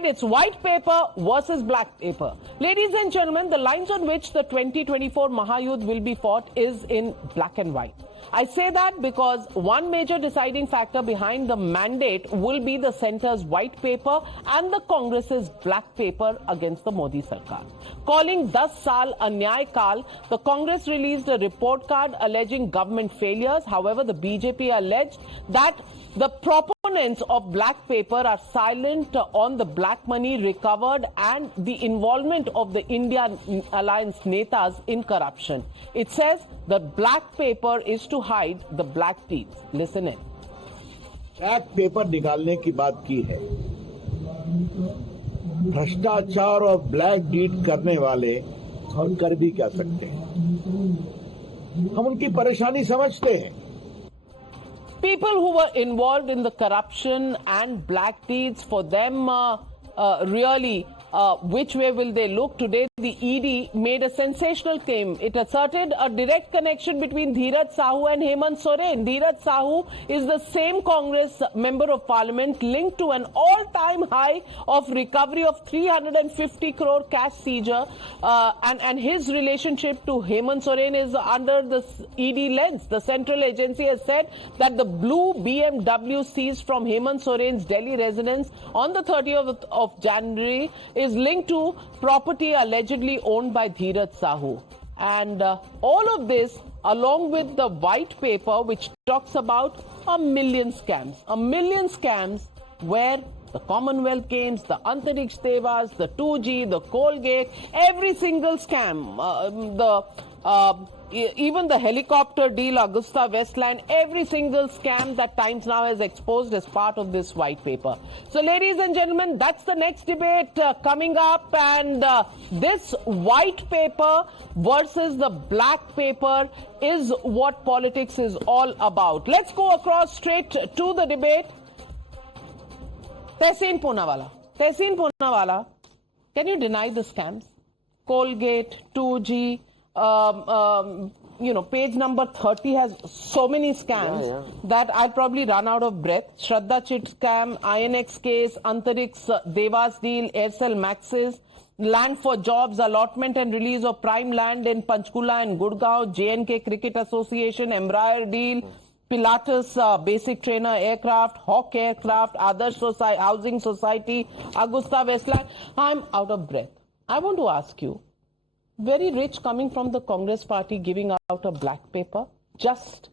right? It's white paper versus black paper. Ladies and gentlemen, the lines on which the 2024 Mahayudh will be fought is in black and white. I say that because one major deciding factor behind the mandate will be the centre's white paper and the Congress's black paper against the Modi Sarkar. Calling 10 Saal a Nyay Kal, the Congress released a report card alleging government failures. However, the BJP alleged that the proponents of black paper are silent on the black money recovered and the involvement of the India alliance netas in corruption. It says that black paper is to hide the black deeds. Listen in. Black pepper निकालने की बात की है। भ्रष्टाचार और black deed करने वाले हम कर भी क्या सकते हैं? हम उनकी परेशानी समझते हैं। People who were involved in the corruption and black deeds, for them, really, which way will they look? Today, the ED made a sensational claim. It asserted a direct connection between Dheeraj Sahu and Hemant Soren. Dheeraj Sahu is the same Congress member of parliament linked to an all-time high of recovery of 350 crore cash seizure, and his relationship to Hemant Soren is under the ED lens. The central agency has said that the blue BMW seized from Hemant Soren's Delhi residence on the 30th of January is linked to property allegedly owned by Dheeraj Sahu. And all of this, along with the white paper, which talks about a million scams where the Commonwealth Games, the Antariksh Devas, the 2G, the Colgate, every single scam, even the helicopter deal, Augusta Westland, every single scam that Times Now has exposed as part of this white paper. So, ladies and gentlemen, that's the next debate coming up, and this white paper versus the black paper is what politics is all about. Let's go across straight to the debate. Tehseen Poonawalla. Tehseen Poonawalla, can you deny the scams? Colgate, 2G, page number 30 has so many scams that I'd probably run out of breath. Shraddha Chit scam, INX case, Antariksh Devas deal, Aircel Maxis, land for jobs, allotment and release of prime land in Panchkula and Gurgaon, J&K Cricket Association, Embraer deal, Pilatus basic trainer aircraft, Hawk aircraft, Adarsh Housing Society, Augusta Westland. I'm out of breath. I want to ask you, very rich coming from the Congress party giving out a black paper just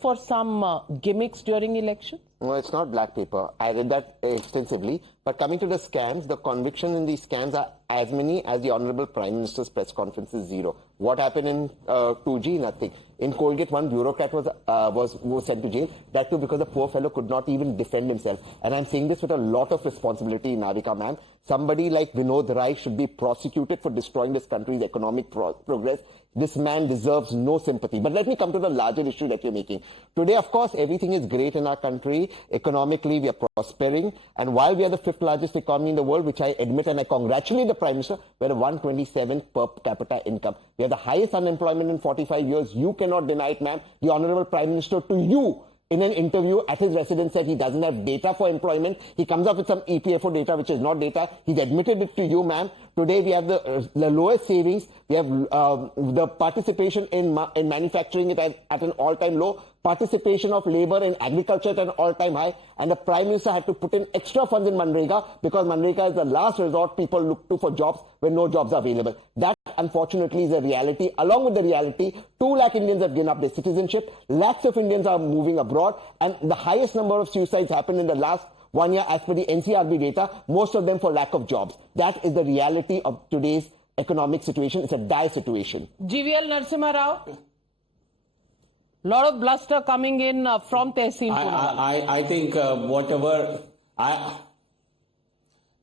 for some gimmicks during elections? No, it's not black paper. I read that extensively. But coming to the scams, the conviction in these scams are as many as the Honorable Prime Minister's press conference is zero. What happened in 2G? Nothing. In Colgate, one bureaucrat was sent to jail. That too because the poor fellow could not even defend himself. And I'm saying this with a lot of responsibility, Navika ma'am. Somebody like Vinod Rai should be prosecuted for destroying this country's economic progress. This man deserves no sympathy. But let me come to the larger issue that you're making. Today, of course, everything is great in our country. Economically, we are prospering. And while we are the 5th largest economy in the world, which I admit and I congratulate the Prime Minister, we're the 127th per capita income. We have the highest unemployment in 45 years. You cannot deny it, ma'am. The Honorable Prime Minister to you, in an interview at his residence, said he doesn't have data for employment. He comes up with some EPFO data, which is not data. He's admitted it to you, ma'am. Today, we have the lowest savings. We have the participation in manufacturing it at an all-time low. Participation of labor in agriculture at an all-time high. And the Prime Minister had to put in extra funds in Manrega because Manrega is the last resort people look to for jobs when no jobs are available. That, unfortunately, is a reality. Along with the reality, 2 lakh Indians have given up their citizenship. Lakhs of Indians are moving abroad. And the highest number of suicides happened in the last 1 year as per the NCRB data, most of them for lack of jobs. That is the reality of today's economic situation. It's a dire situation. GVL Narasimha Rao? Lot of bluster coming in from Tehseen Poonawalla. I think whatever...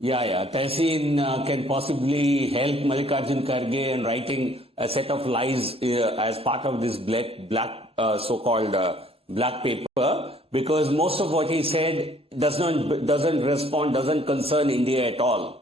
Tehseen can possibly help Mallikarjun Kharge in writing a set of lies as part of this so-called black paper, because most of what he said doesn't concern India at all.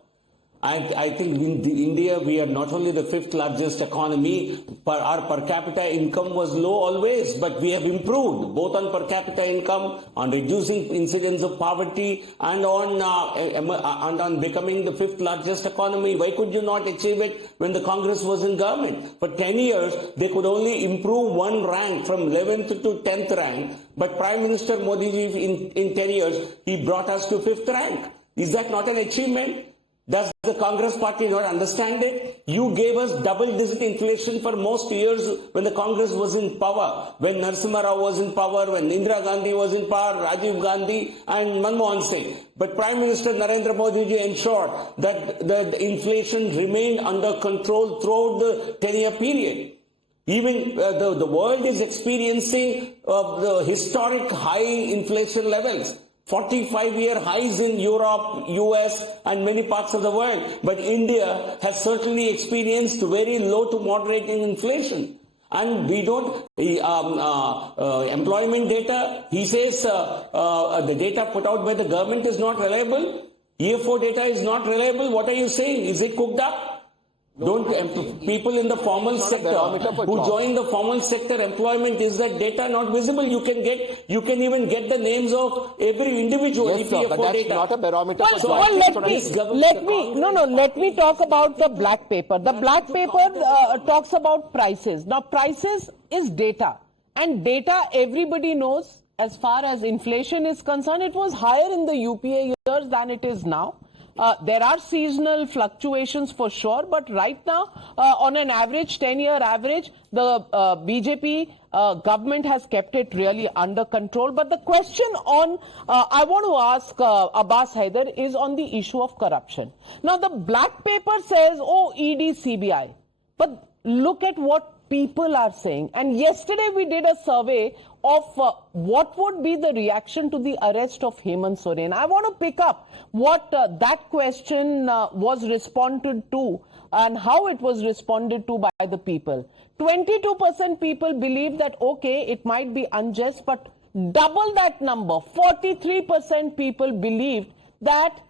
I think in India, we are not only the 5th largest economy, our per capita income was low always, but we have improved both on per capita income, on reducing incidence of poverty, and on becoming the 5th largest economy. Why could you not achieve it when the Congress was in government? For 10 years, they could only improve one rank from 11th to 10th rank, but Prime Minister Modi ji in 10 years, he brought us to 5th rank. Is that not an achievement? Does the Congress party not understand it? You gave us double-digit inflation for most years when the Congress was in power, when Narasimha Rao was in power, when Indira Gandhi was in power, Rajiv Gandhi and Manmohan Singh. But Prime Minister Narendra Modi ji ensured that the inflation remained under control throughout the 10-year period. Even the world is experiencing the historic high inflation levels. 45-year highs in Europe, US and many parts of the world. But India has certainly experienced very low to moderate inflation. And we don't, employment data, he says the data put out by the government is not reliable. EFO data is not reliable. What are you saying? Is it cooked up? Don't people in the formal sector who join the formal sector employment, is that data not visible? You can even get the names of every individual. Yes, sir, but that's not a barometer. Let me talk about the black paper. The black paper talks about prices. Now, prices is data, and data everybody knows. As far as inflation is concerned, it was higher in the UPA years than it is now. There are seasonal fluctuations for sure, but right now, on an average, 10-year average, the BJP government has kept it really under control. But the question I want to ask Abbas Haider is on the issue of corruption. Now, the black paper says, oh, ED, CBI. But look at what people are saying. And yesterday we did a survey of what would be the reaction to the arrest of Hemant Soren. I want to pick up what that question was responded to and how it was responded to by the people. 22% people believe that, okay, it might be unjust, but double that number, 43% people believed that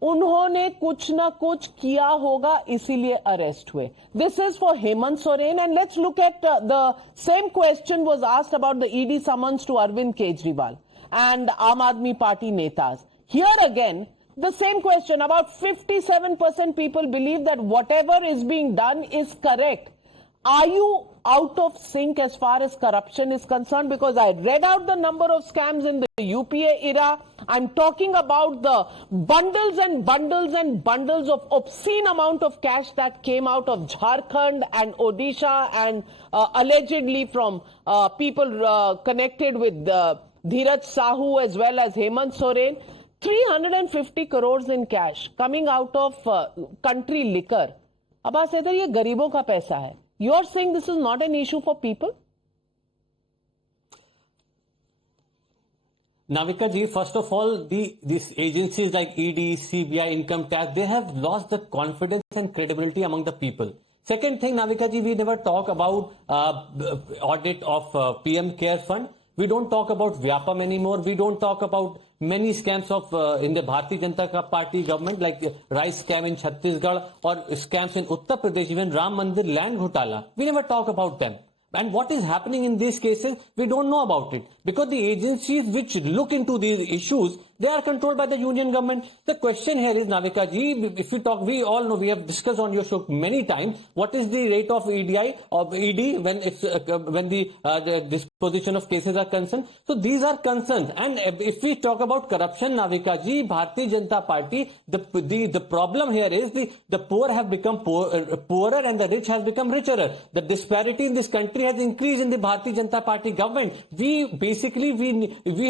उन्होंने कुछ ना कुछ किया होगा इसीलिए arrest हुए. This is for Hemant Soren, and let's look at the same question was asked about the ED summons to Arvind Kejriwal and Aam Aadmi Party netas. Here again, the same question, about 57% people believe that whatever is being done is correct. Are you out of sync as far as corruption is concerned? Because I read out the number of scams in the UPA era. I'm talking about the bundles and bundles and bundles of obscene amount of cash that came out of Jharkhand and Odisha and allegedly from people connected with Dheeraj Sahu as well as Hemant Soren. 350 crores in cash coming out of country liquor. Abbas Haider, ये गरीबों का पैसा है. You're saying this is not an issue for people? Navika ji, first of all, these agencies like ED, CBI, income tax, they have lost the confidence and credibility among the people. Second thing, Navika ji, we never talk about audit of PM Care Fund. We don't talk about Vyapam anymore. We don't talk about many scams of in the Bharatiya Janata Party government, like the rice scam in Chhattisgarh or scams in Uttar Pradesh, even Ram Mandir land ghotala. We never talk about them. And what is happening in these cases, we don't know about it. Because the agencies which look into these issues, they are controlled by the union government. The question here is, Navika ji, if we talk, we all know, we have discussed on your show many times, what is the rate of ED when it's when the disposition of cases are concerned. So these are concerns. And if we talk about corruption, Navika ji, Bharatiya Janata Party, the problem here is the poor have become poorer and the rich has become richer. The disparity in this country has increased in the Bharatiya Janata Party government. We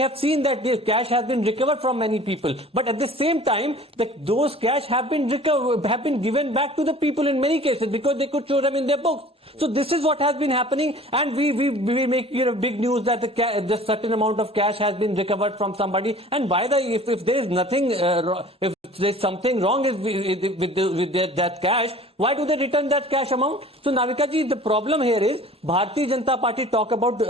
have seen that the cash has been recovered from many people, but at the same time, those cash have been given back to the people in many cases because they could show them in their books. So this is what has been happening, and we make big news that the certain amount of cash has been recovered from somebody. And by the if there is nothing if there's something wrong with that cash, why do they return that cash amount? So Navika ji, the problem here is Bharatiya Janata Party talk about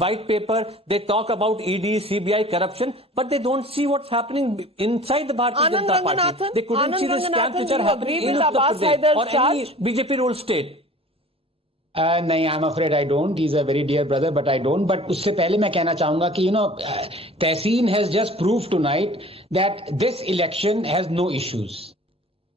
white paper, they talk about ED, CBI corruption, but they don't see what's happening inside the Bharatiya Anand Janata Party. Ranganathan, They couldn't see the scams which are happening in Uttar Pradesh or any BJP ruled state. नहीं, I'm afraid I don't. He's a very dear brother, but I don't. But उससे पहले मैं कहना चाहूंगा कि Tehseen has just proved tonight that this election has no issues,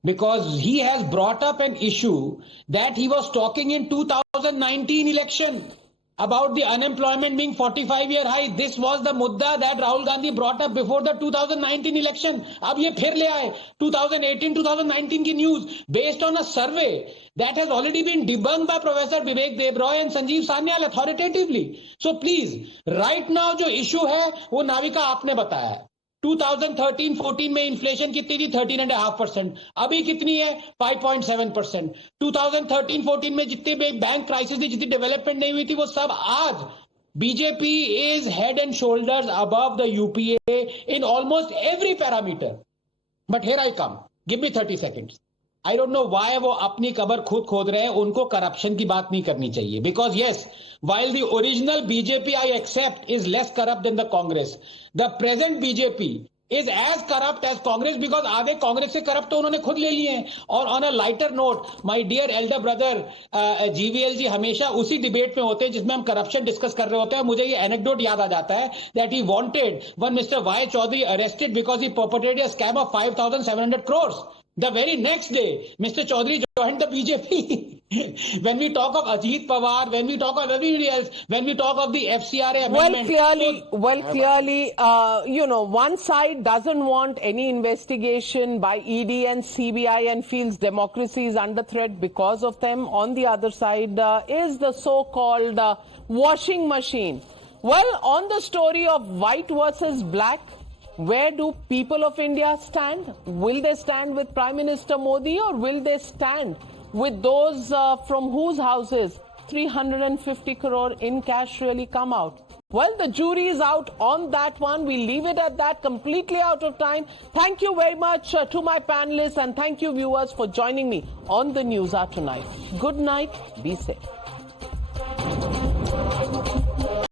because he has brought up an issue that he was talking in 2019 election about the unemployment being 45-year high. This was the mudda that Rahul Gandhi brought up before the 2019 election. अब ये फिर ले आए 2018-2019 की news based on a survey that has already been debunked by Professor Vivek Debroy and Sanjeev Sanyal authoritatively. So please, right now जो issue है वो नाविका आपने बताया है. 2013-14 में इन्फ्लेशन कितनी थी? 13.5%. अभी कितनी है? 5.7%. 2013-14 में जितनी बैंक क्राइसिस थी, जितनी डेवलपमेंट नहीं हुई थी, वो सब आज BJP is head and shoulders above the UPA in almost every parameter. But here I come, give me 30 seconds. I don't know why वो अपनी कबर खुद खोद रहे हैं. उनको करप्शन की बात नहीं करनी चाहिए, because yes, while the original BJP I accept is less corrupt than the Congress, the present BJP is as corrupt as Congress, because आधे कांग्रेस से करप्ट तो उन्होंने खुद ले लिए हैं. और on a lighter note, my dear elder brother GVL ji हमेशा उसी डिबेट में होते हैं जिसमें हम करप्शन डिस्कस कर रहे होते हैं. मुझे ये एनेक्डोट याद आ जाता है that he wanted one mister Y Chaudhary arrested because he perpetrated a scam of 5,700 crores. The very next day, Mr. Chaudhary joined the BJP. When we talk of Ajit Pawar, when we talk of everybody else, when we talk of the FCRA amendment... Well, clearly, one side doesn't want any investigation by ED and CBI and feels democracy is under threat because of them. On the other side is the so-called washing machine. Well, on the story of white versus black, where do people of India stand? Will they stand with Prime Minister Modi, or will they stand with those from whose houses 350 crore in cash really come out? Well, the jury is out on that one. We leave it at that, completely out of time. Thank you very much to my panelists, and thank you viewers for joining me on the NewsHour tonight. Good night. Be safe.